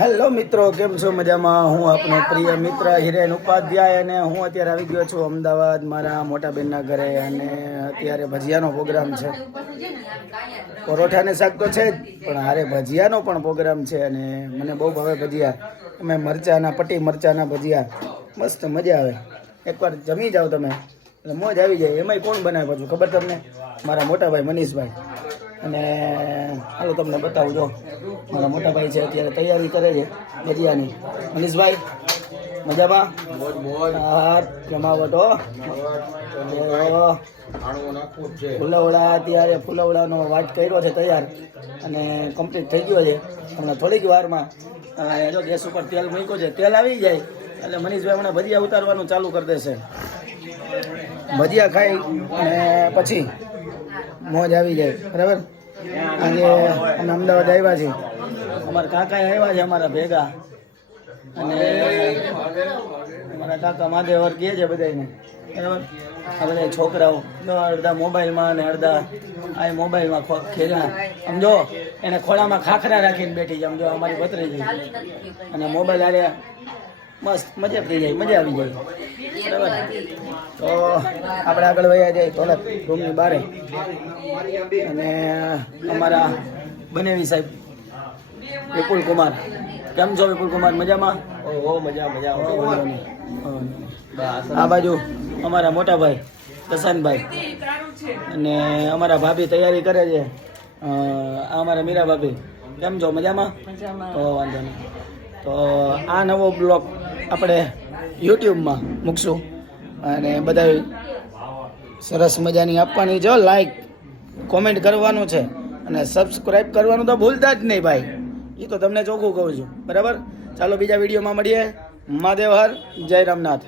Hello મિત્રો, કેમ છો? મજામાં? હું આપણો પ્રિય મિત્ર હિરેન ઉપાધ્યાય અને હું અત્યારે આવી ગયો છું અમદાવાદ મારા મોટા બેનના ઘરે. અને અત્યારે ભજીયાનો પ્રોગ્રામ છે. પરોઠાને શાક તો છે જ, પણ હારે ભજીયાનો પણ પ્રોગ્રામ છે. અને મને બહુ ભાવે ભજીયા. અમે મરચાના પટ્ટી મરચાના ભજીયા મસ્ત મજા આવે. એકવાર જમી જાઓ તમે એટલે મોજ આવી જાય. એમાંય કોણ બનાવે પાછું ખબર તમને? મારા મોટા ભાઈ મનીષભાઈ. અને હાલો તમને બતાવું. જો મારા મોટા ભાઈ છે, અત્યારે તૈયારી કરે છે ભજીયાની. મનીષભાઈ મજામાં? હા, જમાવટ હો. ફુલવડા, અત્યારે ફુલવડાનો વાટ કર્યો છે તૈયાર અને કમ્પ્લીટ થઈ ગયો છે. હમણાં થોડીક વારમાં જો ગેસ ઉપર તેલ મૂક્યો છે. તેલ આવી જાય એટલે મનીષભાઈ હમણાં ભજીયા ઉતારવાનું ચાલુ કરી દેશે. ભજીયા ખાઈ અને પછી મોજ આવી જાય. બરાબર. આજે અમે અમદાવાદ આવ્યા છીએ. અમારા કાકા આવ્યા છે અમારા ભેગા. અને અમારા કાકા માધેવર કહે છે બધાને. બરાબર. આ બધા છોકરાઓ અડધા મોબાઈલમાં અને અડધા આ મોબાઈલમાં ખેલા. સમજો એને ખોળામાં ખાખરા રાખીને બેઠી છે. સમજો અમારી ભત્રીજી. અને મોબાઈલ આરે મસ્ત મજા થઈ જાય, મજા આવી જાય. બરાબર. તો આપણે આગળ વયા જાય તોલત રૂમની બારે. અને અમારા બનેવી સાહેબ વિપુલ કુમાર. કેમ છો વિપુલ કુમાર? મજામાં? મજા. આ બાજુ અમારા મોટા ભાઈ પ્રશાંતભાઈ. અને અમારા ભાભી તૈયારી કરે છે. આ અમારા મીરા ભાભી. કેમ છો? મજામાં? તો વાંધો નહીં. તો આ નવો બ્લોગ આપણે યુટ્યુબમાં મૂકશું. અને બધા સરસ મજાની આપવાની જો. લાઈક કોમેન્ટ કરવાનું છે અને સબસ્ક્રાઈબ કરવાનું તો ભૂલતા જ નહીં ભાઈ. એ તો તમને ચોખ્ખું કહું છું. બરાબર. ચાલો બીજા વિડીયોમાં મળીએ. મહાદેવ હર. જય રામનાથ.